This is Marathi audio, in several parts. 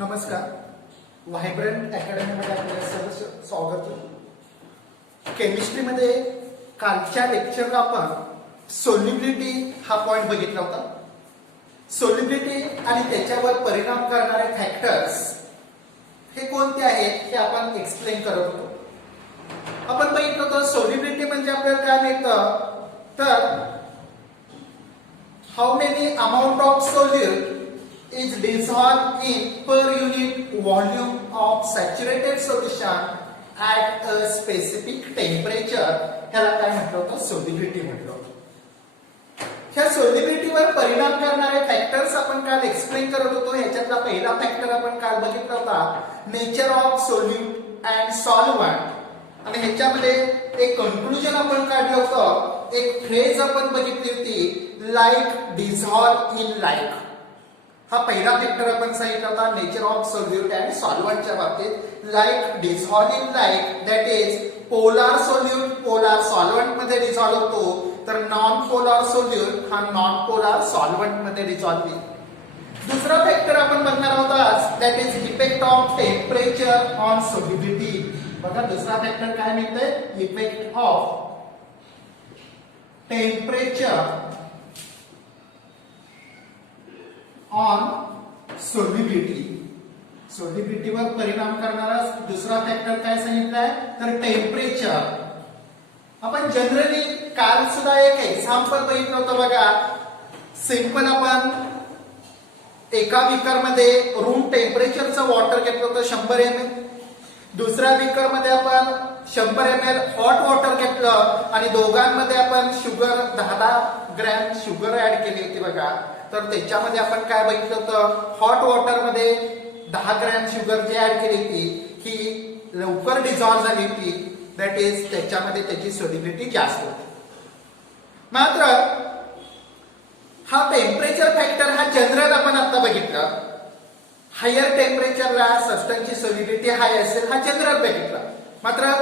नमस्कार. व्हायब्रंट अकॅडमीमध्ये आपल्या सर्व स्वागत. केमिस्ट्रीमध्ये कालच्या लेक्चरला आपण सोल्युबिलिटी हा पॉइंट बघितला होता. सोल्युबिलिटी आणि त्याच्यावर परिणाम करणारे फॅक्टर्स हे कोणते आहेत हे आपण एक्सप्लेन करत होतो. आपण बघितलं होतं सोल्युबिलिटी म्हणजे आपल्याला काय मिळतं तर how many amount of solute is dissolved in per unit volume of saturated solution at a specific temperature. ह्याला काय म्हटलं होतं सोल्युबिलिटी म्हटलं होतं. ह्या सोल्युबिलिटीवर परिणाम करणारे फॅक्टर्स आपण काल एक्सप्लेन करत होतो. ह्याच्यातला पहिला फॅक्टर आपण काल बघितला होता nature of solute and solvent. आणि ह्याच्यामध्ये एक कन्क्लुजन आपण काढलं होतं. एक फ्रेज आपण बघितली होती लाईक डिझॉल्व इन लाईक. हा पहिला फॅक्टर आपण सांगितला होता नेचर ऑफ सोल्यूट अँड सॉल्व्हंटच्या बाबतीत. Like dissolve in like that is polar solute polar solvent मध्ये डिझॉल्व होतो तर नॉन पोलार सोल्यूट हा नॉन पोलार सॉल्व्हंट मध्ये डिझॉल्व होईल. दुसरा फॅक्टर आपण बघणार आहोत आज that is effect of temperature on solubility. बघा दुसरा फॅक्टर काय मिळतंय effect of temperature on solubility. सोल्युबिलिटीवर परिणाम करणारा दुसरा फॅक्टर काय सांगितलाय तर टेम्परेचर. आपण जनरली काल सुद्धा एक एक्झाम्पल बघितलं होतं बघा. सिंपल आपण एका बीकर मध्ये रूम टेम्परेचरचं वॉटर घेतलं होतं 100 ml. दुसऱ्या बीकर मध्ये आपण 100 ml हॉट वॉटर घेतलं आणि दोघांमध्ये आपण शुगर 10 ग्रॅम शुगर ऍड केली होती बघा. तर त्याच्यामध्ये आपण काय बघितलं होतं हॉट वॉटर मध्ये 10 ग्रॅम शुगर जी ऍड केली होती ही लवकर डिझॉल्व झाली होती. दॅट इज त्याच्यामध्ये त्याची सोल्युबिलिटी जास्त होती. मात्र हा टेम्परेचर फॅक्टर हा जनरल आपण आता बघितलं. हायर टेम्परेचरला सब्स्टन्सची सोल्युबिलिटी हाय असेल हा जनरल बघितला. मात्र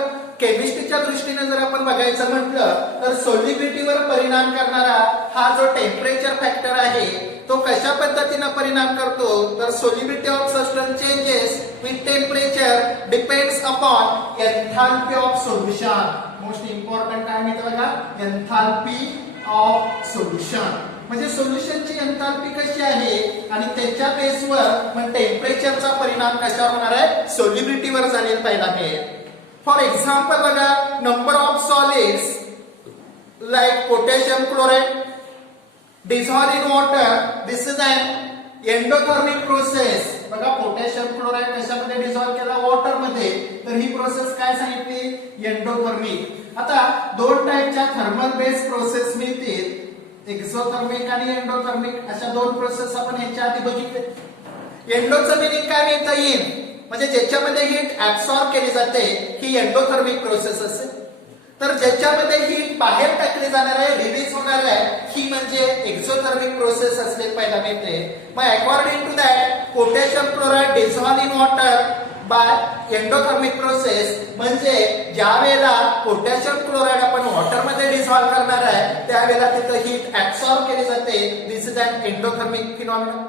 केमिस्ट्रीच्या दृष्टीने जर आपण बघायचं म्हटलं तर सोल्युबिलिटीवर परिणाम करणारा हा जो टेम्परेचर फॅक्टर आहे तो कशा पद्धतीने परिणाम करतो तर solubility of substance changes with temperature depends upon enthalpy of solution. Most important काय माहिती बघा एन्थाल्पी ऑफ सोल्युशन. म्हणजे सोल्युशनची एन्थाल्पी कशी आहे आणि त्याच्या बेसवर मग टेम्परेचरचा परिणाम कशावर होणार आहे सोल्युबिलिटीवर झालेला पहिला आहे. फॉर एक्झाम्पल बघा number of solids like potassium chloride dissolve in water. This is an endothermic process. बघा पोटॅशियम क्लोराइड कशामध्ये डिझॉल्व केला वॉटर मध्ये तर ही प्रोसेस काय सांगितली एंडोथर्मिक. आता दोन टाईपच्या थर्मल बेस प्रोसेस मिळतील एक्झोथर्मिक आणि एंडोथर्मिक अशा दोन प्रोसेस आपण ह्याच्या आधी बघितले. एंडोथर्मिक काय मिळता येईल म्हणजे ज्याच्यामध्ये हीट ऍब्सॉर्ब केली जाते ही एंडोथर्मिक प्रोसेस असेल. तर ज्याच्यामध्ये हीट बाहेर टाकली जाणार आहे रिलीज होणार आहे ही म्हणजे एक्झोथर्मिक प्रोसेस असले पहिला मिळते. मग according to that potassium chloride dissolve in water by endothermic process म्हणजे ज्या वेळेला पोटॅशियम क्लोराइड आपण वॉटर मध्ये डिझॉल्व करणार आहे त्यावेळेला तिथं हीट ऍब्सॉर्ब केली जाते. This is an endothermic phenomena.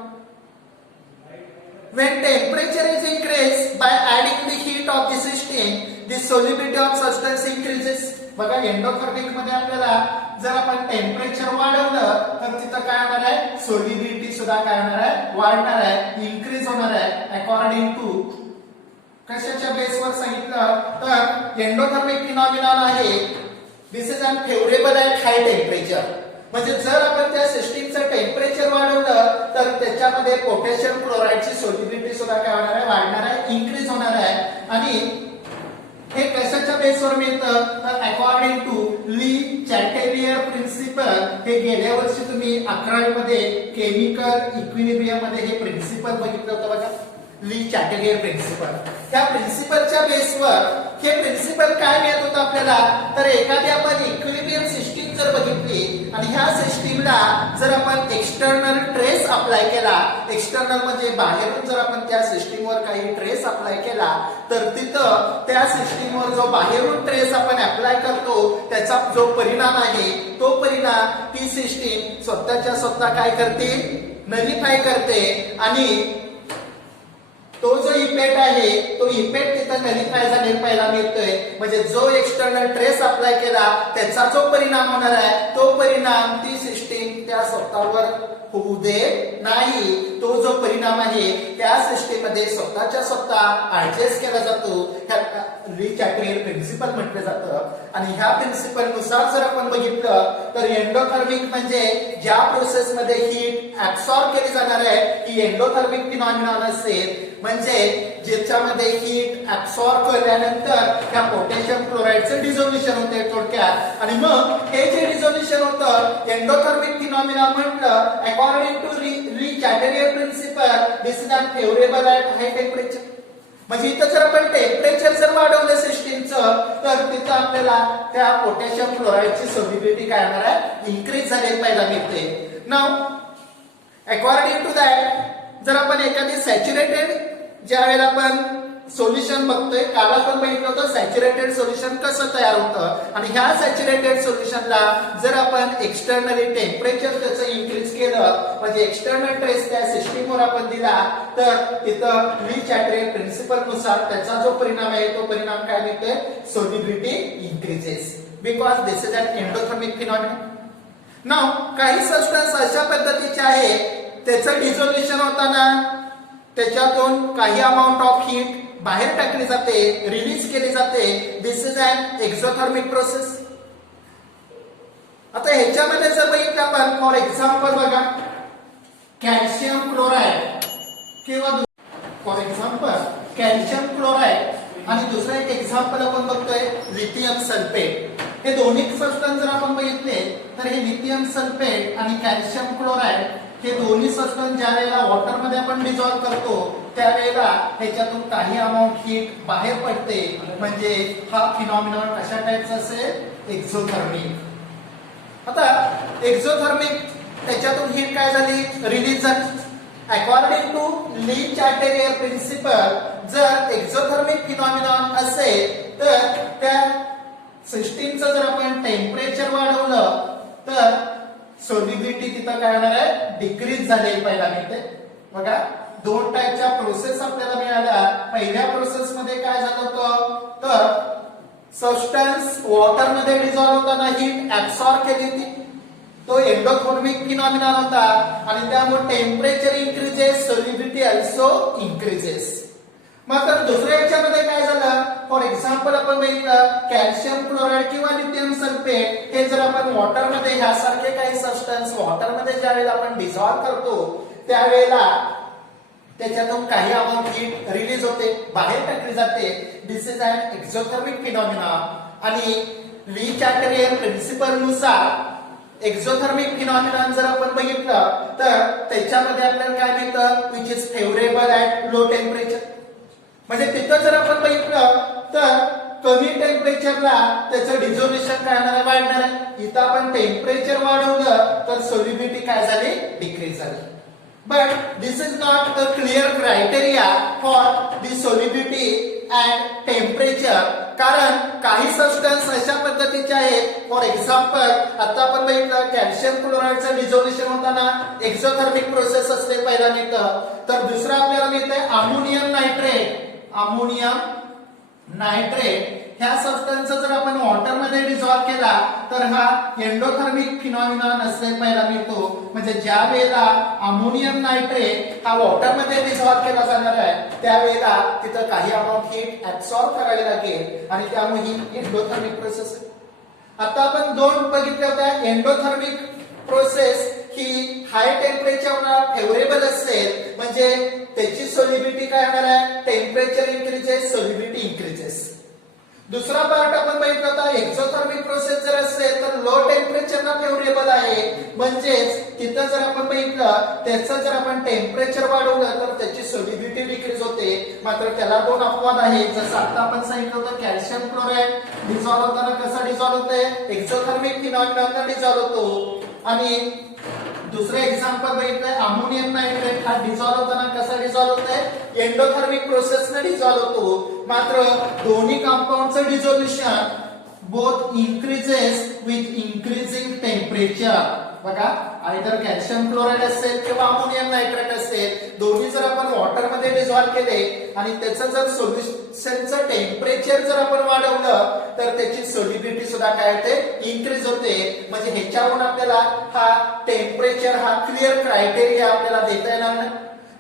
When temperature is increased by adding the heat of the system, the solubility of substance increases. बघा एंडोथर्मिक मध्ये आपल्याला जर आपण टेम्परेचर वाढवलं तर तिथं काय होणार आहे सोल्युबिलिटी सुद्धा काय होणार आहे वाढणार आहे इन्क्रीज होणार आहे. अकॉर्डिंग टू कशाच्या बेसवर सांगितलं तर एंडोथर्मिक फिनॉमिनॉन आहे this is an favourable at high temperature. म्हणजे जर आपण त्या सिस्टीमचं टेम्परेचर वाढवलं तर त्याच्यामध्ये पोटॅशियम क्लोराइडची सोल्युबिलिटी सुद्धा काय होणार आहे वाढणार आहे इन्क्रीज होणार आहे. आणि हे कशाच्या बेसवर मिळतं तर अकॉर्डिंग टू ली चॅटेलियर प्रिन्सिपल. हे गेल्या वर्षी तुम्ही 11वी मध्ये केमिकल इक्विलिब्रियम मध्ये हे प्रिन्सिपल बघितलं होतं बघा ली चॅटेलियर प्रिन्सिपल. त्या प्रिन्सिपलच्या बेसवर हे प्रिन्सिपल काय मिळत होतं आपल्याला तर एखादी आपण इक्विलिब्रियम सिस्टीम जर बघितली आणि ह्या सिस्टीमला जर आपण एक्सटर्नल ट्रेस अप्लाय केला एक्सटर्नल म्हणजे बाहेरून जर आपण त्या सिस्टीमवर काही ट्रेस अप्लाय केला तर तिथं त्या सिस्टीमवर जो बाहेरून ट्रेस आपण अप्लाय करतो त्याचा जो परिणाम आहे तो परिणाम ती सिस्टीम स्वतःच्या स्वतः काय करते नलिफाय करते आणि तो जो इफेक्ट आहे तो इफेक्ट तिथं नलिफाय झालेला पहिला मिळतोय, म्हणजे जो एक्सटर्नल ट्रेस अप्लाय केला त्याचा जो परिणाम होणार आहे तो परिणाम ती सिस्टीम त्या स्वतःवर होऊ दे नाही. तो जो परिणाम आहे त्या सिस्टीम मध्ये स्वतःच्या स्वतः ऍडजस्ट केला जातो. ह्या ली चॅटरियल प्रिन्सिपल म्हटलं जातं. आणि ह्या प्रिन्सिपल नुसार जर आपण बघितलं तर एंडोथर्मिक म्हणजे ज्या प्रोसेस मध्ये हीट ऍब्सॉर्ब केली जाणार आहे ही एंडोथर्मिक फिनॉमिनॉन असेल. म्हणजे ज्याच्यामध्ये हीट ऍब्सॉर्ब केल्यानंतर त्या पोटॅशियम क्लोराईडचं डिझोल्युशन होते थोडक्यात. आणि मग हे जे डिझोल्युशन होतं एंडोथर्मिक फिनॉमिनॉन म्हटलं according to Le Chatelier principle this is an favourable at high temperature. म्हणजे इथं जर आपण टेम्परेचर जर वाढवलं सिस्टीमचं तर तिथं आपल्याला त्या पोटॅशियम क्लोराईडची सोल्युबिलिटी काय होणार आहे इन्क्रीज झालेली पाहायला मिळते. नाउ अकॉर्डिंग टू दॅट जर आपण एखादी सॅच्युरेटेड ज्या वेळेला आपण सोल्युशन बघतोय काल आपण बघितलं होतं सॅच्युरेटेड सोल्युशन कसं तयार होतं. आणि ह्या सॅच्युरेटेड सोल्युशनला जर आपण एक्सटर्नली टेम्परेचर त्याचं इन्क्रीज केलं म्हणजे एक्सटर्नल ट्रेस त्या सिस्टीमवर आपण दिला तर तिथं ली चॅटरियल प्रिन्सिपल नुसार त्याचा जो परिणाम आहे तो परिणाम काय मिळतोय solubility increases because this is an endothermic phenomenon. Now काही सबस्टन्स अशा पद्धतीचे आहे त्याचं डिझोल्युशन होताना त्याच्यातून काही अमाउंट ऑफ हीट बाहेर टाकली जाते रिलीज केली जाते. This is an exothermic process. आता ह्याच्यामध्ये जर बघितलं आपण फॉर एक्झाम्पल बघा कॅल्शियम क्लोराईड किंवा फॉर एक्झाम्पल कॅल्शियम क्लोराईड आणि दुसरं एक एक्झाम्पल आपण बघतोय लिथियम सल्फेट. हे दोन्ही सबस्टन्स जर आपण बघितले तर हे लिथियम सल्फेट आणि कॅल्शियम क्लोराईड हे दोन्ही सबस्टन्स ज्या वेळेला वॉटर मध्ये आपण डिझॉल्व करतो त्यावेळेला ह्याच्यातून काही अमाऊंट हीट बाहेर पडते. म्हणजे हा फिनॉमिनॉन कशा टाईपचा असेल एक्झोथर्मिक. आता एक्झोथर्मिक त्याच्यातून हीट काय झाली रिलीज झाली. According to Le Chatelier principal जर एक्झोथर्मिक फिनॉमिनॉन असेल तर त्या सिस्टीमचं जर आपण टेम्परेचर वाढवलं तर सोल्युबिलिटी तिथं काय होणार आहे डिक्रीज झालेली पाहायला मिळते. बघा दोन टाईपच्या प्रोसेस आपल्याला मिळाल्या. पहिल्या प्रोसेस मध्ये काय झालं होतं तर सबस्टन्स वॉटर मध्ये डिझॉल्व होताना हीट ऍब्सॉर्ब केली होती. तो एंडोथर्मिक फिनॉमिनॉन होता आणि त्यामुळे temperature increases solubility also increases. मात्र दुसऱ्या याच्यामध्ये काय झालं फॉर एक्झाम्पल आपण बघितलं कॅल्शियम क्लोराईड किंवा लिथियम सल्फेट हे जर आपण वॉटर मध्ये ह्यासारखे काही सबस्टन्स वॉटर मध्ये ज्या वेळेला आपण डिझॉल्व करतो त्यावेळेला त्याच्यातून काही अमाऊंट हीट रिलीज होते बाहेर टाकली जाते. This is an exothermic phenomenon. आणि ली चॅटरियल प्रिन्सिपल नुसार एक्झोथर्मिक फिनॉमिनॉन जर आपण बघितलं तर त्याच्यामध्ये आपल्याला काय मिळतं which is favourable at low temperature. म्हणजे तिथं जर आपण बघितलं तर कमी टेम्परेचरला त्याचं डिझोल्युशन काय होणार वाढणार आहे. इथं आपण टेम्परेचर वाढवलं तर सोल्युबिलिटी काय झाली डिक्रीज झाली. But this is not a clear criteria for the solubility and temperature. कारण काही सबस्टन्स अशा पद्धतीचे आहेत फॉर एक्झाम्पल आता आपण बघितलं कॅल्शियम क्लोराईडचं डिझोल्युशन होताना एक्झोथर्मिक प्रोसेस असते पहिला मिळतं. तर दुसरं आपल्याला मिळतंय अमोनियम नायट्रेट. अमोनियम नायट्रेट ह्या सबस्टन्स जर आपण वॉटर मध्ये डिझॉल्व केला तर हा एंडोथर्मिक फिनॉमिनॉन असले पाहायला मिळतो. म्हणजे ज्या वेळेला अमोनियम नायट्रेट हा वॉटर मध्ये डिझॉल्व केला जाणार आहे त्यावेळेला तिथं काही अमाऊंट हीट ऍब्सॉर्ब करावी लागेल आणि त्यामुळे ही एंडोथर्मिक प्रोसेस आहे. आता आपण दोन बघितल्या होत्या. एंडोथर्मिक प्रोसेस ही हाय टेम्परेचरला फेवरेबल असेल म्हणजे त्याची सोल्युबिलिटी काय होणार आहे टेम्परेचर इन्क्रीजेस सोल्युबिलिटी इन्क्रीजेस. दुसरा पार्ट आपण बघितला होता एक्झोथर्मिक प्रोसेस जर असेल तर लो टेम्परेचरला फेवरेबल आहे. म्हणजेच तिथं जर आपण बघितलं त्याचं जर आपण टेम्परेचर वाढवलं तर त्याची सोल्युबिलिटी डिक्रीज होते. मात्र त्याला दोन अपवाद आहेत. जसं आता आपण सांगितलं होतं कॅल्शियम क्लोराईड डिझॉल्व होताना कसा डिझॉल्व होतोय एक्झोथर्मिक फिनॉमिनॉन डिझॉल्व होतो. आणि दुसरं एक्झाम्पल बघितलंय अमोनियम नायट्रेट हा डिझॉल्व होताना कसा डिझॉल्व होतोय एंडोथर्मिक प्रोसेसने डिझॉल्व होतो. मात्र दोन्ही कंपाऊंडचं dissolution both increases with increasing temperature. बघा आयदर कॅल्शियम क्लोराईड असेल किंवा अमोनियम नायट्रेट असेल, दोन्ही जर आपण वॉटरमध्ये डिझॉल्व्ह केले आणि त्याचं जर सोल्युशनचं टेम्परेचर जर आपण वाढवलं तर त्याची सोल्युबिलिटी सुद्धा काय होते, इन्क्रीज होते. म्हणजे ह्याच्यावरून आपल्याला हा टेम्परेचर हा क्लिअर क्रायटेरिया आपल्याला देता येणार नाही.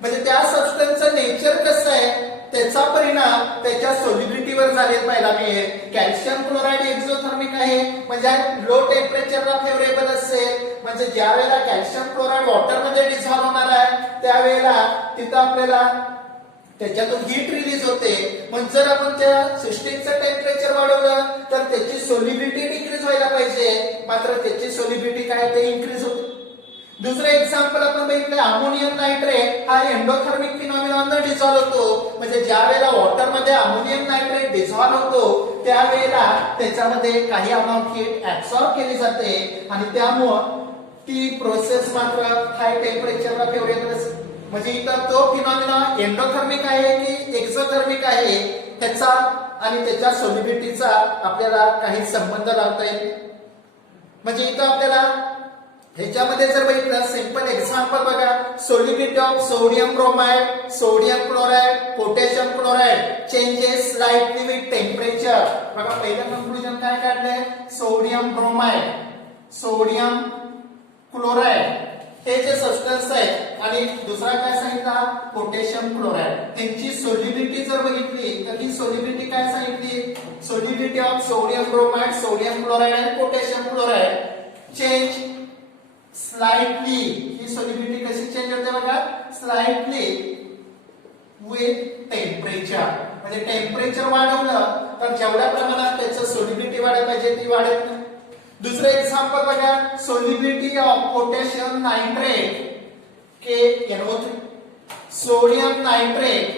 म्हणजे त्या सबस्टन्सचं नेचर कसं आहे त्याचा परिणाम त्याच्या सोल्युबिलिटीवर झालेला पाहायला मिळेल. कॅल्शियम क्लोराईड एक्झोथर्मिक आहे म्हणजे लो टेम्परेचरला फेवरेबल असेल. म्हणजे ज्या वेळेला कॅल्शियम क्लोराईड वॉटरमध्ये डिझॉल्व्ह होणार आहे त्यावेळेला तिथं आपल्याला त्याच्यातून हीट रिलीज होते. म्हणजे जर आपण त्या सिस्टीमचं टेम्परेचर वाढवलं तर त्याची सोल्युबिलिटी डिक्रीज व्हायला पाहिजे, मात्र त्याची सोल्युबिलिटी काय ते इन्क्रीज होते. दुसरं एक्झाम्पल आपण बघितलं अमोनियम नायट्रेट हा एंडोथर्मिक फिनॉमिनॉन डिझॉल्व्ह होतो. म्हणजे ज्या वेळेला वॉटरमध्ये अमोनियम नायट्रेट डिझॉल्व्ह होतो त्यावेळेला त्याच्यामध्ये काही अमाऊंट हीट ऍब्सॉर्ब केली जाते आणि त्यामुळं ती प्रोसेस मात्र हाय टेम्परेचरला फेवरेबल असते. म्हणजे इथं तो फिनॉमिना एंडोथर्मिक आहे की एक्झोथर्मिक आहे त्याचा आणि त्याच्या सोल्युबिलिटीचा आपल्याला काही संबंध लावता येईल. म्हणजे इथं आपल्याला ह्याच्यामध्ये जर बघितलं सिंपल एक्झाम्पल बघा, solubility of sodium bromide, sodium chloride, potassium chloride changes slightly with temperature. बघा पहिलं कंक्लुजन काय काढलंय, सोडियम ब्रोमाइड, सोडियम क्लोराइड हे जे सबस्टन्स आहे आणि दुसरा काय सांगितला पोटॅशियम क्लोराइड, त्यांची सोल्युबिलिटी जर बघितली तर ही सोल्युबिलिटी काय सांगितली, solubility of sodium bromide, sodium chloride आणि पोटॅशियम क्लोराइड चेंज स्लाइटली. ही सोल्युबिलिटी कशी चेंज होते बघा, स्लाइटली विथ टेम्परेचर. म्हणजे टेम्परेचर वाढवलं तर जेवढ्या प्रमाणात त्याचं सोल्युबिलिटी वाढायला पाहिजे ती वाढत नाही. दुसरं एक्झाम्पल बघा, solubility of potassium nitrate KNO3, sodium nitrate,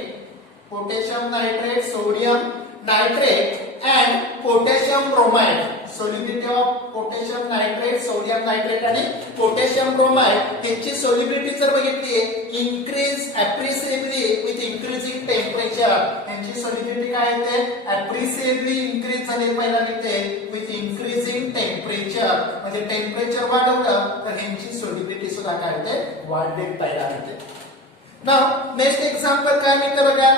potassium nitrate, sodium nitrate and potassium bromide. Solubility of potassium nitrate, sodium nitrate आणि पोटॅशियम ब्रोमाइड यांची सोल्युबिलिटी जर बघितली इन्क्रीज अप्रिसिएबली विथ इन्क्रीजिंग टेम्परेचर. यांची सोल्युबिलिटी काय येते, अप्रिसिएबली इन्क्रीज झाली पहिला मिळते विथ इन्क्रीजिंग टेम्परेचर. म्हणजे टेम्परेचर वाढवलं तर यांची सोल्युबिलिटी सुद्धा काय होते, वाढलेली पाहायला मिळते. नाउ नेक्स्ट एक्झाम्पल काय मिळतं बघा,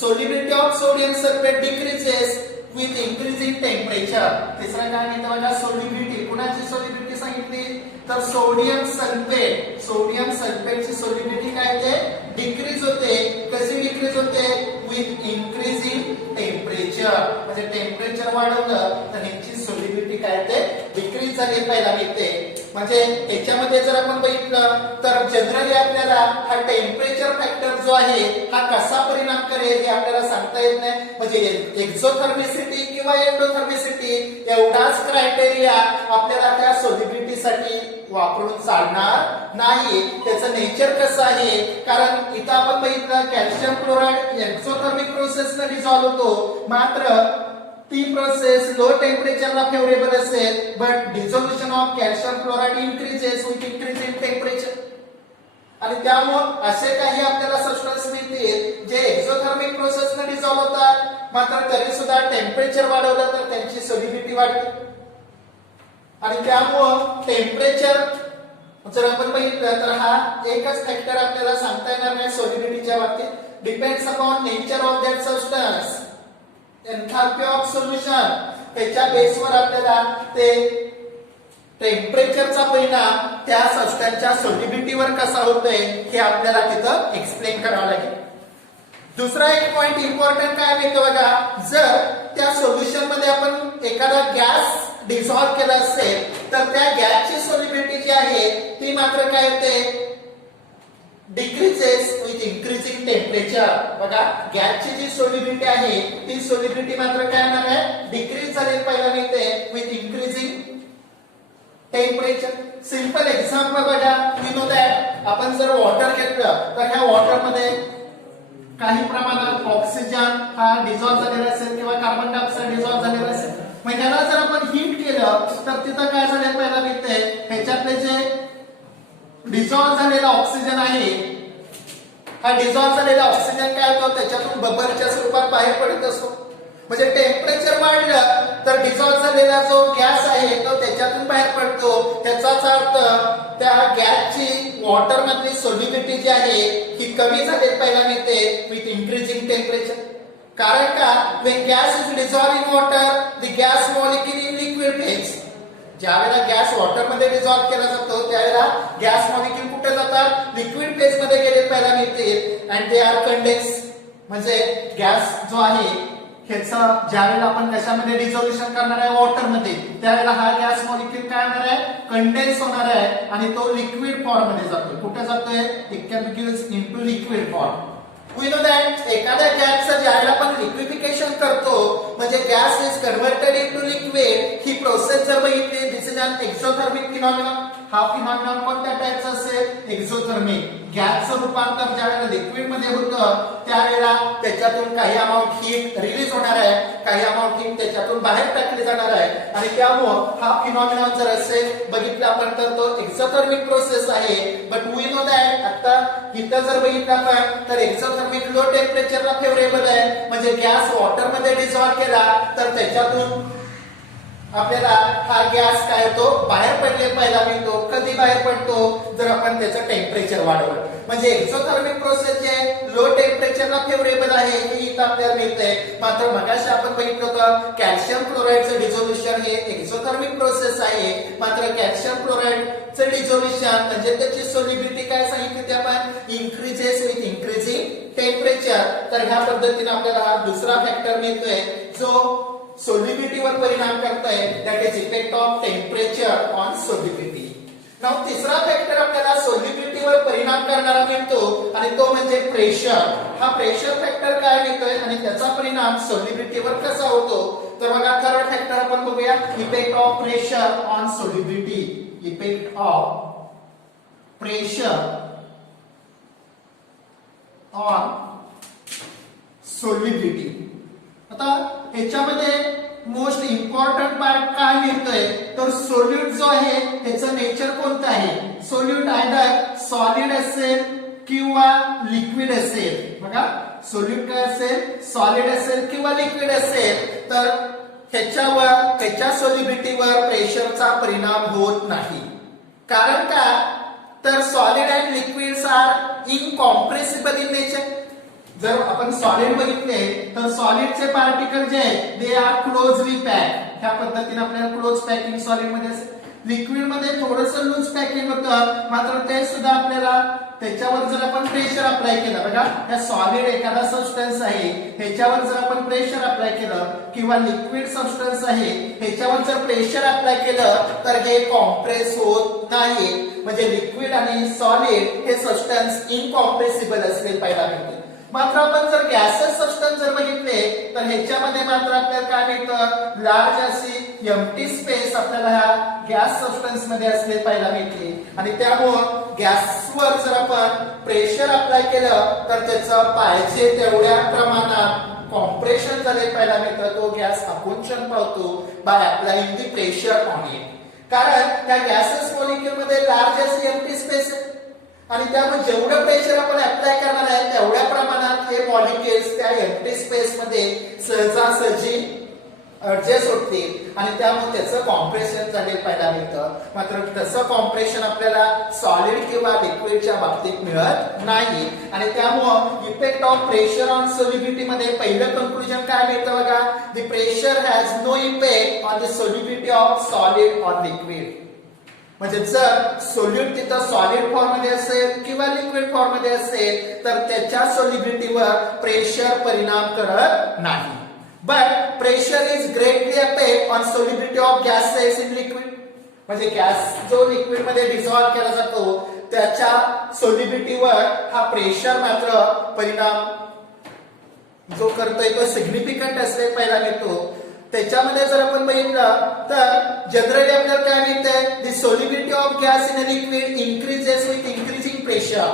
solubility of sodium sulphate decreases with increasing temperature. तिसरा काय मिळतं बघा, सोल्युबिलिटी, कुणाची सोल्युबिलिटी सांगितली तर सोडियम सल्फेट, सोडियम सल्फेटची सोल्युबिलिटी काय होते, डिक्रीज होते. कशी डिक्रीज होते, विथ इन्क्रीजिंग टेम्परेचर. म्हणजे टेम्परेचर वाढवलं तर ह्याची सोल्युबिलिटी काय होते, डिक्रीज झाली पाहायला मिळते. म्हणजे याच्यामध्ये जर आपण बघितलं तर जनरली आपल्याला हा टेम्परेचर फॅक्टर जो आहे हा कसा परिणाम करेल हे आपल्याला सांगता येत नाही. म्हणजे एक्झोथर्मिसिटी किंवा एंडोथर्मिसिटी एवढाच क्रायटेरिया आपल्याला त्या सोल्युबिलिटीसाठी वापरून चालणार नाही. त्याचं नेचर कसं आहे, कारण इथं आपण बघितलं कॅल्शियम क्लोराईड एक्झोथर्मिक प्रोसेसने डिझॉल्व्ह होतो, मात्र ती प्रोसेस लो टेम्परेचरला फेवरेबल असेल, but dissolution of calcium chloride increases with increase in temperature. आणि त्यामुळे असे काही आपल्याला सबस्टन्स मिळतील जे एक्झोथर्मिक प्रोसेसने डिझॉल्व्ह होतात, मात्र तरी सुद्धा टेम्परेचर वाढवलं तर त्यांची सोल्युबिलिटी वाढते. आणि त्यामुळे टेम्परेचर जर आपण बघितलं तर हा एकच फॅक्टर आपल्याला सांगता येणार नाही सोल्युबिलिटीच्या बाबतीत. Depends upon nature of that substance, enthalpy of solution, त्याच्या बेसवर आपल्याला ते टेम्परेचरचा परिणाम त्या सबस्टन्सच्या सोल्युबिलिटीवर कसा होतोय हे आपल्याला तिथं एक्सप्लेन करावं लागेल. दुसरा एक पॉइंट इम्पॉर्टंट काय मिळतो बघा, जर त्या सोल्युशन मध्ये आपण एखादा गॅस डिझॉल्व्ह केला असेल तर त्या गॅसची सोल्युबिलिटी जी आहे ती मात्र काय होते, डिक्रीजेस विथ इन्क्रीजिंग टेम्परेचर. बघा गॅसची जी सोल्युबिलिटी आहे ती सोल्युबिलिटी मात्र काय होणार आहे, डिक्रीज झालेली पाहायला मिळते with increasing temperature. Simple example बघा, यू नो दॅट आपण जर वॉटर घेतलं तर ह्या वॉटर मध्ये काही प्रमाणात ऑक्सिजन हा डिझॉल्व्ह झालेला असेल किंवा कार्बन डायऑक्साइड डिझॉल्व्ह झालेला असेल. मग ह्याला जर आपण हीट केलं तर तिथं काय झालेलं पाहायला मिळते, ह्याच्यातले जे डिझॉल्व्ह झालेला ऑक्सिजन आहे हा डिझॉल्व्ह झालेला ऑक्सिजन काय होतो त्याच्यातून बबलच्या स्वरूपात बाहेर पडत असतो. म्हणजे टेम्परेचर वाढलं तर डिझॉल्व्ह झालेला जो गॅस आहे तो त्याच्यातून बाहेर पडतो. त्याचाच अर्थ त्या गॅसची वॉटर मधली सोल्युबिलिटी जी आहे ही कमी झाली पाहायला मिळते विथ इन्क्रीजिंग टेम्परेचर. कारण का when gas is dissolved in water the gas molecule in liquid phase. ज्यावेळेला गॅस वॉटर मध्ये डिझॉल्व्ह केला जातो त्यावेळेला गॅस मॉलिक्यूल कुठे जातात लिक्विड फेज मध्ये गेले पाहायला मिळते अँड दे आर कंडेन्स. म्हणजे गॅस जो आहे ह्याचा ज्यावेळेला आपण कशामध्ये डिझोल्युशन करणार आहे वॉटर मध्ये त्यावेळेला हा गॅस मॉलिक्यूल काय होणार आहे कंडेन्स होणार आहे आणि तो लिक्विड फॉर्म मध्ये जातोय. कुठे जातोय it can be used into liquid form. We know that एखाद्या गॅसचं ज्यावेळेला आपण लिक्विफिकेशन करतो म्हणजे gas is converted into liquid he process जर बघितली दिस इज अन एक्झोथर्मिक फिनॉमिना. हा फिनॉमिना कोणत्या टाइपचा असेल एक्झोथर्मिक. गॅसचं रूपांतर ज्यावेळेला लिक्विड मध्ये होतं त्यावेळेला त्याच्यातून काही अमाऊंट हीट रिलीज होणार आहे काही अमाऊंट हीट त्याच्यातून बाहेर टाकली जाणार आहे आणि त्यामुळे हा फिनॉमिना जर असेल बघितलं आपण तर तो एक्झोथर्मिक प्रोसेस आहे. बट वी नो दॅट आता इथं जर बघितलं आपण तर एक्झोथर्मिक लो टेम्परेचरला फेवरेबल आहे. म्हणजे गॅस वॉटर मध्ये डिझॉल्व्ह केला तर त्याच्यातून आपल्याला हा गॅस काय होतो बाहेर पडले पाहायला मिळतो. कधी बाहेर पडतो जर आपण त्याचं टेम्परेचर वाढवलं. म्हणजे एक्झोथर्मिक प्रोसेस जे लो टेम्परेचरला फेवरेबल आहे हे इथं आपल्याला मिळतंय. मात्र मगाशी आपण बघितलं होतं कॅल्शियम क्लोराईडचं डिझोल्युशन हे एक्झोथर्मिक प्रोसेस आहे. मात्र कॅल्शियम क्लोराईडचं डिझोल्युशन म्हणजे त्याची सोल्युबिलिटी काय सांगितली होती आपण इन्क्रीजेस विथ इन्क्रीजिंग टेम्परेचर. तर ह्या पद्धतीने आपल्याला हा दुसरा फॅक्टर मिळतोय जो सोल्युबिलिटीवर परिणाम करतोय that is effect of temperature on solubility. Now तिसरा फॅक्टर आपल्याला सोल्युबिलिटीवर परिणाम करणारा मिळतो आणि तो म्हणजे प्रेशर. हा प्रेशर फॅक्टर काय मिळतोय आणि त्याचा परिणाम सोल्युबिलिटीवर कसा होतो तर बघा थर्ड फॅक्टर आपण बघूया effect of pressure on solubility. Effect of pressure on solubility. आता ह्याच्यामध्ये मोस्ट इम्पॉर्टंट पार्ट काय मिळतोय तर सोल्यूट जो आहे त्याचं नेचर कोणतं आहे. सोल्यूट आयदर सॉलिड असेल किंवा लिक्विड असेल. बघा सोल्यूट काय असेल सॉलिड असेल किंवा लिक्विड असेल तर त्याच्या सोल्युबिलिटीवर प्रेशरचा परिणाम होत नाही. कारण का तर solid and liquids are incompressible in nature. जर आपण सॉलिड बघितले तर सॉलिडचे पार्टिकल जे आहेत दे आर क्लोजली पॅक. ह्या पद्धतीने आपल्याला क्लोज पॅकिंग सॉलिड मध्ये असेल. लिक्विड मध्ये थोडंसं लूज पॅकिंग होतं मात्र ते सुद्धा आपल्याला त्याच्यावर जर आपण प्रेशर अप्लाय केलं बघा या सॉलिड एखादा सबस्टन्स आहे ह्याच्यावर जर आपण प्रेशर अप्लाय केलं किंवा लिक्विड सबस्टन्स आहे ह्याच्यावर जर प्रेशर अप्लाय केलं तर हे कॉम्प्रेस होत नाही. म्हणजे लिक्विड आणि सॉलिड हे सबस्टन्स इनकॉम्प्रेसिबल असले पाहायला मिळते. मात्र आपण जर गॅसेस सबस्टन्स जर बघितले तर ह्याच्यामध्ये मात्र आपल्याला काय मिळतं लार्ज अशी एम्प्टी स्पेस आपल्याला ह्या गॅस सबस्टन्स मध्ये असले पाहायला मिळते आणि त्यामुळं गॅसवर जर आपण प्रेशर अप्लाय केलं तर त्याचं पाहिजे तेवढ्या प्रमाणात कॉम्प्रेशन झाले पाहायला मिळतं. तो गॅस आकुंचन पावतो by applying the pressure on it. कारण त्या गॅसेस मॉलिक्यूल मध्ये लार्ज अशी एम्प्टी स्पेस आहे आणि त्यामुळे जेवढं प्रेशर आपण अप्लाय करणार आहे तेवढ्या प्रमाणात हे मॉलिक्युल्स त्या एम्प्टी स्पेस मध्ये सहजासहजी ऍडजस्ट होतील आणि त्यामुळे त्याचं कॉम्प्रेशन झाले पाहायला मिळतं. मात्र तसं कॉम्प्रेशन आपल्याला सॉलिड किंवा लिक्विडच्या बाबतीत मिळत नाही आणि त्यामुळं effect of pressure on solubility मध्ये पहिलं कन्क्लुजन काय मिळतं बघा the pressure has no effect on the solubility of solid or liquid. म्हणजे जर सोल्यूट तिथं सॉलिड फॉर्म मध्ये असेल किंवा लिक्विड फॉर्म मध्ये असेल तर त्याच्या सोल्युबिलिटीवर प्रेशर परिणाम करत नाही. But pressure is greatly affect on solubility of gases in liquid. म्हणजे गॅस जो लिक्विड मध्ये डिझॉल्व्ह केला जातो त्याच्या सोल्युबिलिटीवर हा प्रेशर मात्र परिणाम जो करतोय तो सिग्निफिकंट असले पाहायला मिळतो. त्याच्यामध्ये जर आपण बघितलं तर जनरली आपल्याला काय मिळतंय the solubility of gas in a liquid increases with increasing pressure.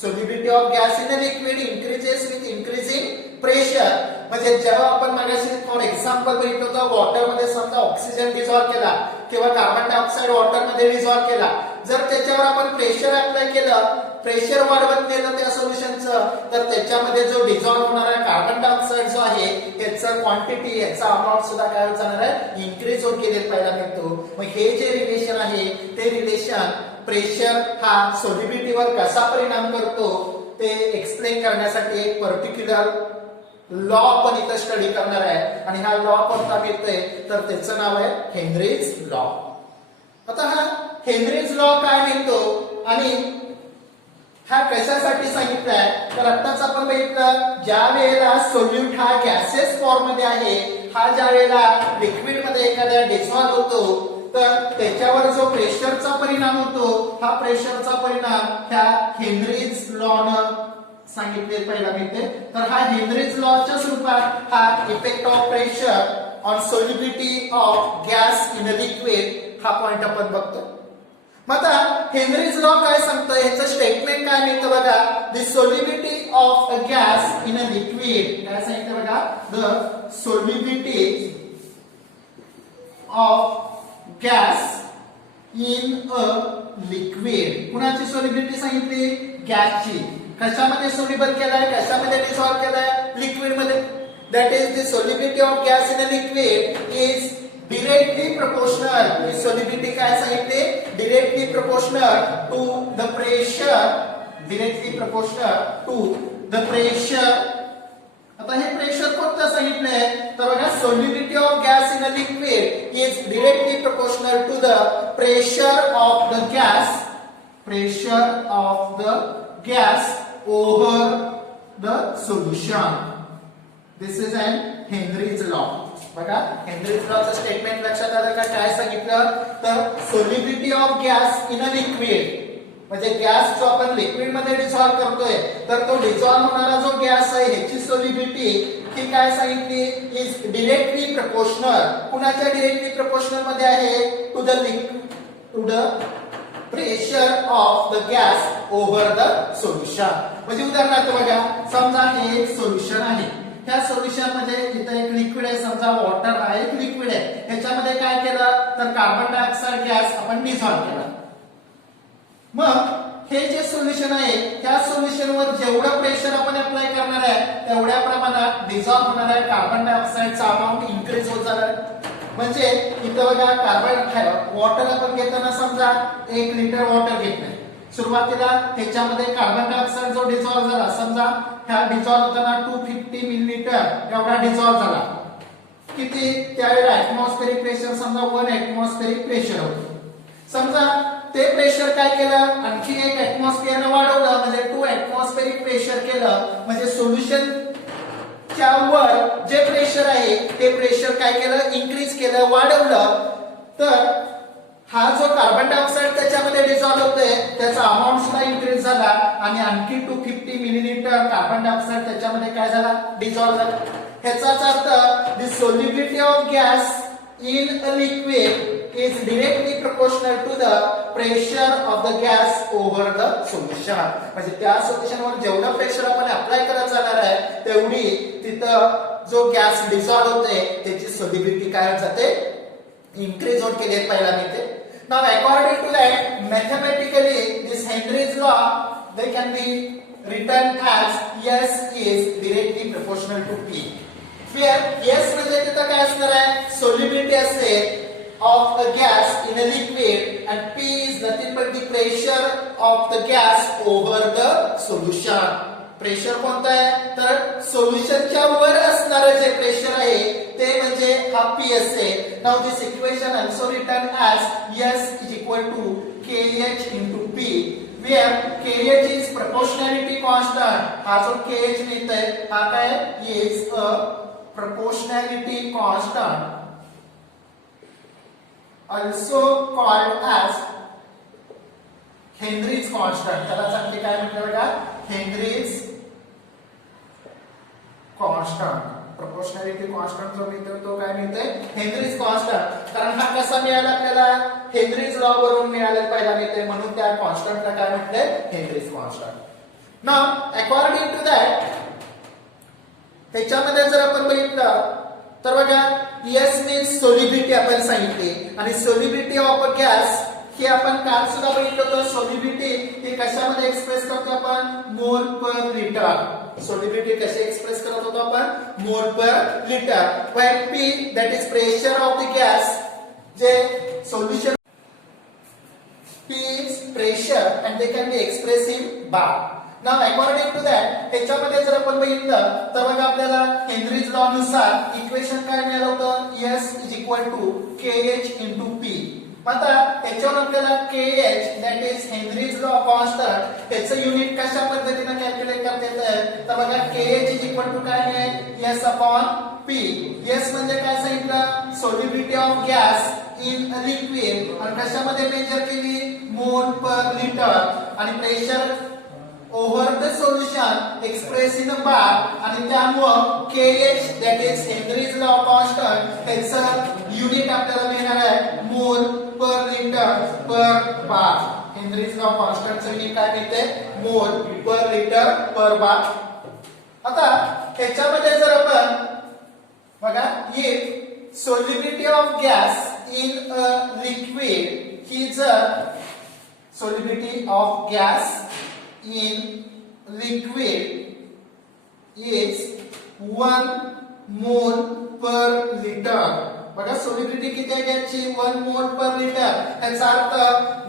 Solubility of gas in a liquid increases with increasing pressure. म्हणजे जेव्हा आपण मागाशी फॉर एक्झाम्पल बघितलं होतं वॉटर मध्ये समजा ऑक्सिजन डिझॉल्व्ह केला किंवा कार्बन डायऑक्साइड वॉटर मध्ये डिझॉल्व्ह केला जर त्याच्यावर आपण प्रेशर अप्लाय केलं प्रेशर वाढवत नेलं त्या सोल्युशनचं, तर त्याच्यामध्ये जो डिझॉल्व्ह होणारा कार्बन डायऑक्साइड जो आहे त्याचं क्वांटिटी, याचा अमाऊंट सुद्धा काय होत जाणार आहे, इन्क्रीज होत गेलेला पाहायला मिळतो. मग हे जे रिलेशन आहे ते रिलेशन प्रेशर हा सॉल्युबिलिटीवर कसा परिणाम करतो ते एक्सप्लेन करण्यासाठी एक पर्टिक्युलर लॉ आपण इथं स्टडी करणार आहे. आणि हा लॉ कोणता मिळतोय तर त्याचं नाव आहे हेनरीज लॉ. आता हा हेनरीज लॉ काय मिळतो आणि हा कशासाठी सांगितलाय तर आत्ताच आपण बघितलं, ज्या वेळेला सोल्यूट हा गॅसेस फॉर्म मध्ये आहे, हा ज्या वेळेला लिक्विड मध्ये एखाद्या डिसॉल्व्ह होतो तर त्याच्यावर जो प्रेशरचा परिणाम होतो, हा प्रेशरचा परिणाम ह्या हेनरीज लॉ न सांगितले पहिला मिळते. तर हा हेनरीज लॉच्या स्वरूपात हा effect of pressure on solubility of gas in a liquid हा पॉइंट आपण बघतो. मग आता हेनरीज लॉ काय सांगतो, ह्याचं स्टेटमेंट काय मिळतं बघा, the solubility of a gas in a liquid, काय सांगितलं बघा, the solubility of gas in a liquid. कुणाची सोल्युबिलिटी सांगितली, गॅसची. कशामध्ये सोल्युबल केलाय, कशामध्ये डिसॉल्व्ह केलाय, लिक्विड मध्ये. That is the solubility of gas in a liquid is directly proportional. The solubility काय सांगितले, directly proportional to the pressure, directly proportional to the pressure. आता हे प्रेशर कोणतं सांगितलंय तर बघा, solubility of gas in a liquid is directly proportional to the pressure of the gas, pressure of the gas over the solution. This is an Henry's law. बघा, हेनरीज लॉचं स्टेटमेंट लक्षात आलं का, काय सांगितलं तर solubility of gas in a liquid म्हणजे गॅस जो आपण लिक्विड मध्ये डिसॉल्व्ह करतोय तर तो डिसॉल्व्ह होणारा जो गॅस आहे ह्याची सोल्युबिलिटी ही काय सांगितली, इज डिरेक्टली प्रपोर्शनल. कुणाच्या डिरेक्टली प्रपोर्शनल मध्ये आहे, to the pressure of the gas over the solution. म्हणजे उदाहरणार्थ बघा, समजा हे एक सोल्युशन आहे, ह्या सोल्युशन मध्ये इथं एक लिक्विड आहे, समजा वॉटर हा एक लिक्विड आहे, ह्याच्यामध्ये काय केलं तर कार्बन डायऑक्साइड गॅस आपण डिसॉल्व्ह केला. मग हे जे सोल्युशन आहे त्या सोल्युशनवर जेवढं प्रेशर आपण अप्लाय करणार आहे तेवढ्या प्रमाणात डिसॉल्व्ह होणाऱ्या कार्बन डायऑक्साइडचा अमाउंट इन्क्रीज होत जाणार. म्हणजे इथं बघा, कार्बन वॉटर आपण घेताना समजा 1 लिटर वॉटर घेतलंय, सुरुवातीला त्याच्यामध्ये कार्बन डायऑक्साइड जो डिसॉल्व्ह झाला, समजा ह्या डिसॉल्व्ह होताना 250 मिलीलीटर एवढा डिसॉल्व्ह झाला. किती, त्यावेळेला ऍटमॉस्फेरिक प्रेशर समजा 1 ऍटमॉस्फेरिक प्रेशर होतं. समजा ते प्रेशर काय केलं, आणखी 1 ऍटमॉस्फिअर वाढवलं म्हणजे 2 ऍटमॉस्फेरिक प्रेशर केलं, म्हणजे सोल्युशन च्या वर जे प्रेशर आहे ते प्रेशर काय केलं, इन्क्रीज केलं, वाढवलं. तर हा जो कार्बन डायऑक्साइड त्याच्यामध्ये डिसॉल्व्ह होतोय त्याचा अमाउंट सुद्धा इन्क्रीज झाला आणि आणखी 250 मिलीलीटर कार्बन डायऑक्साइड त्याच्यामध्ये काय झाला, डिसॉल्व्ह झाला. ह्याचाच अर्थ the solubility of gas in a liquid is directly proportional to the pressure of the gas over the solution. म्हणजे त्या सोल्युशनवर जेवढं प्रेशर आपण अप्लाय करत जाणार आहे तेवढी तिथं जो गॅस डिसॉल्व्ह होते त्याची सोल्युबिलिटी काय होत जाते, इन्क्रीज होत गेली पाहायला मिळते. Now, according to that, mathematically, this Henry's law, they can be written as S is directly proportional to P. Where S म्हणजे तिथं काय असणार आहे, solubility असेल of a gas in a liquid and P is nothing but the pressure of the gas over the solution. Pressure कोणतं आहे तर सोल्युशनच्या वर असणारे जे प्रेशर आहे ते म्हणजे हा P असेल. Now this equation also written as S is equal to KH into P where KH is proportionality constant. हा जो KH मिळतोय हा काय is a proportionality constant also called as Henry's constant. त्याला सांगते काय म्हटलं बघा, Henry's constant. प्रोपोर्शनॅलिटी कॉन्स्टंट जो मिळतो तो काय मिळतोय, हेनरीज कॉन्स्टंट. कारण हा कसा मिळाला आपल्याला, हेनरीज लॉ वरून मिळालेला पहिला मिळतोय, म्हणून त्या कॉन्स्टंटला काय म्हटलंय, Henry's constant. Now according to that त्याच्यामध्ये जर आपण बघितलं तर बघा, S मीन्स सोल्युबिलिटी आपण सांगितली आणि सोल्युबिलिटी ऑफ अ गॅस हे आपण काल सुद्धा बघितलं होतं. सॉल्युबिलिटी हे कशामध्ये एक्सप्रेस करतो आपण? मोल पर लिटर. सॉल्युबिलिटी कशी एक्सप्रेस करत होतो आपण? मोल per litre. While P that is pressure of the gas, जे solution P is pressure and they can be expressed in bar. Now according to that, त्याच्यामध्ये जर आपण बघितलं तर बघा आपल्याला हेनरीज लॉ नुसार इक्वेशन काय मिळालं होतं? S is equal to KH into P. आता त्याच्यावर आपल्याला KH that is Henrys law constant, त्याचं युनिट कशा पद्धतीने कॅल्क्युलेट करता येतं? तर बघा KH is equal to काय आहे? S upon P. S म्हणजे काय सांगितलं? Solubility of gas in liquid. आणि कशामध्ये मेजर केली? Mole per litre. आणि pressure over the solution express in bar. आणि त्यामुळं KH that is Henry's law constant, त्याचं युनिट आपल्याला मिळणार आहे mole per litre per bar. Henry's law कॉन्स्टंटचं युनिट काय मिळते? मोल पर लिटर पर बार. आता त्याच्यामध्ये जर आपण बघा if solubility of gas in a liquid ही जर solubility of gas in liquid is 1 mole per liter. बघा solubility किती आहे गॅसची? 1 मोल पर लिटर. त्याचा अर्थ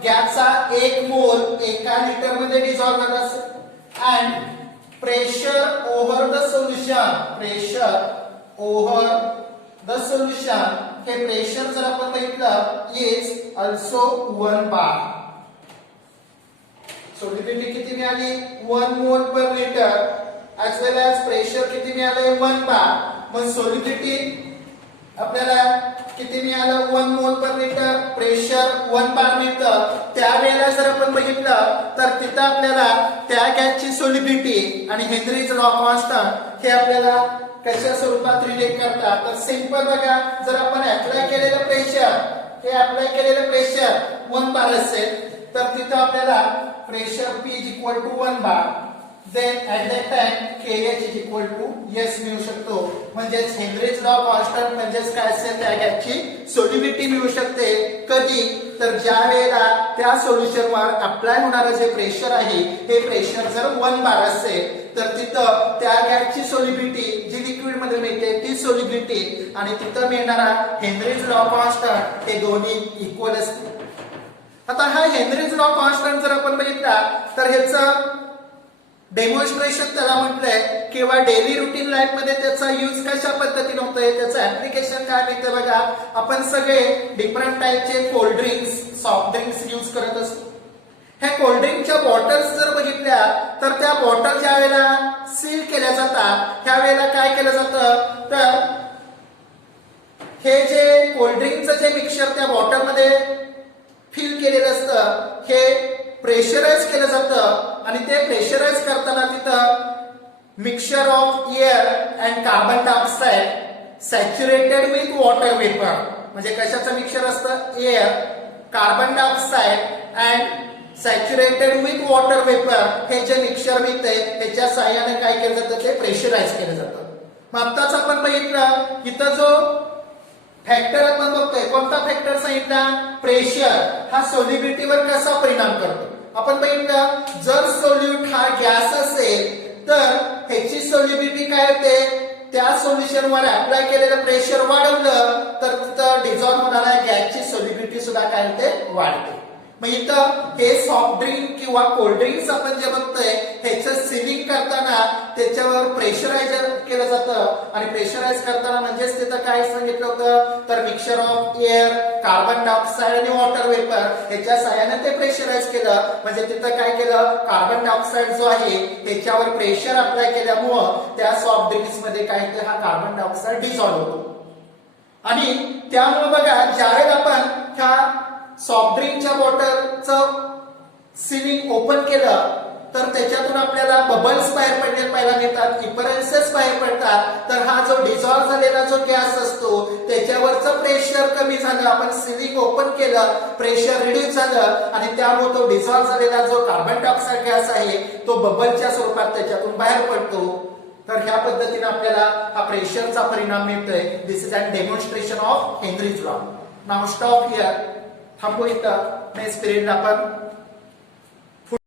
गॅसचा 1 मोल एका लिटर मध्ये डिझॉल्व्ह झाला असेल. And pressure over the solution, pressure over the solution, हे प्रेशर जर आपण बघितलं इज ऑल्सो 1 बार. सॉल्युबिलिटी किती मिळाली? 1 मोल per litre as well as pressure किती मिळाले? 1 बार. मग सॉल्युबिलिटी आपल्याला किती मिळालं? 1 मोल पर लिटर, प्रेशर 1 बार मिळतं. त्यावेळेला जर आपण बघितलं तर तिथं आपल्याला त्या गॅसची सॉल्युबिलिटी आणि हेनरीज लॉ कॉन्स्टंट हे आपल्याला कशा स्वरूपात रिलेट करतात? तर सिंपल बघा, जर आपण अप्लाय केलेलं प्रेशर, हे अप्लाय केलेलं प्रेशर 1 बार असेल तर तिथं आपल्याला pressure P is equal to 1 bar. Then at that time KH is equal to S मिळू शकतो. म्हणजेच हेनरीज लॉ कॉन्स्टंट म्हणजेच काय असेल? त्या गॅसची सॉल्युबिलिटी मिळू शकते. कधी? तर ज्या वेळेला त्या सोल्युशनवर अप्लाय होणारं जे प्रेशर आहे हे प्रेशर जर 1 बार असेल तर तिथं त्या गॅसची सॉल्युबिलिटी जी लिक्विड मध्ये मिळते ती सॉल्युबिलिटी आणि तिथं मिळणारा हेनरीज लॉ कॉन्स्टंट हे दोन्ही इक्वल असते. आता हा हेनरीज लॉ कॉन्स्टंट जर आपण बघितला तर ह्याचं डेमॉन्स्ट्रेशन त्याला म्हटलंय किंवा डेली रुटीन लाईफ मध्ये त्याचा यूज कशा पद्धतीने होतोय, त्याचं ऍप्लिकेशन काय मिळतं बघा. आपण सगळे डिफरंट टाईपचे cold drinks, soft drinks use करत असतो. ह्या कोल्ड ड्रिंकच्या बॉटल्स जर बघितल्या तर त्या बॉटल ज्या वेळेला सील केल्या जातात त्यावेळेला काय केलं जातं? तर हे जे कोल्ड ड्रिंकचं जे मिक्सचर त्या बॉटलमध्ये फिल केलेलं असतं हे प्रेशराइज केलं जातं आणि ते प्रेशराइज करताना तिथं mixture of air and carbon dioxide saturated with water vapour. म्हणजे कशाचं मिक्सचर असतं? Air, carbon dioxide and saturated with water vapour हे जे मिक्सचर मिळते त्याच्या साह्याने काय केलं जातं? ते प्रेशराइज केलं जातं. मग आत्ताच आपण बघितलं इथं जो फॅक्टर आपण बघतोय, कोणता फॅक्टर सांगितला? प्रेशर हा सॉल्युबिलिटीवर कसा परिणाम करतो. आपण बघितलं जर सोल्यूट हा गॅस असेल तर ह्याची सॉल्युबिलिटी काय होते? त्या सोल्युशनवर अप्लाय केलेलं प्रेशर वाढवलं तर तिथं डिझॉल्व्ह होणाऱ्या गॅसची सॉल्युबिलिटी सुद्धा काय होते? वाढते. मग इथं हे सॉफ्ट ड्रिंक किंवा कोल्ड ड्रिंक्स आपण जे बघतोय ह्याचं सिलिंग करताना त्याच्यावर प्रेशरायझर केलं जातं आणि प्रेशराइज करताना म्हणजेच तिथं काय सांगितलं होतं? तर mixture of air, carbon dioxide आणि वॉटर वेपर ह्याच्या साह्याने ते प्रेशराइज केलं. म्हणजे तिथं काय केलं? कार्बन डायऑक्साइड जो आहे त्याच्यावर प्रेशर अप्लाय केल्यामुळं त्या सॉफ्ट ड्रिंक्स मध्ये काय होतं? हा कार्बन डायऑक्साइड डिझॉल्व्ह होतो. आणि त्यामुळे बघा ज्यावेळेला आपण ह्या सॉफ्ट ड्रिंकच्या बॉटलचं सिलिंग ओपन केलं तर त्याच्यातून आपल्याला बबल्स बाहेर पडले पाहायला मिळतात, इपरेन्सेस बाहेर पडतात. तर हा जो डिझॉल्व्ह झालेला जो गॅस असतो त्याच्यावरचं प्रेशर कमी झालं, आपण सिलिंग ओपन केलं, प्रेशर रिड्यूस झालं आणि त्यामुळे तो डिझॉल्व्ह झालेला जो कार्बन डायऑक्साइड गॅस आहे तो बबलच्या स्वरूपात त्याच्यातून बाहेर पडतो. तर ह्या पद्धतीने आपल्याला हा प्रेशरचा परिणाम मिळतोय. This is an demonstration of Henry's law. Now stop here. थांबू इथं. नेक्स्ट पिरियड आपण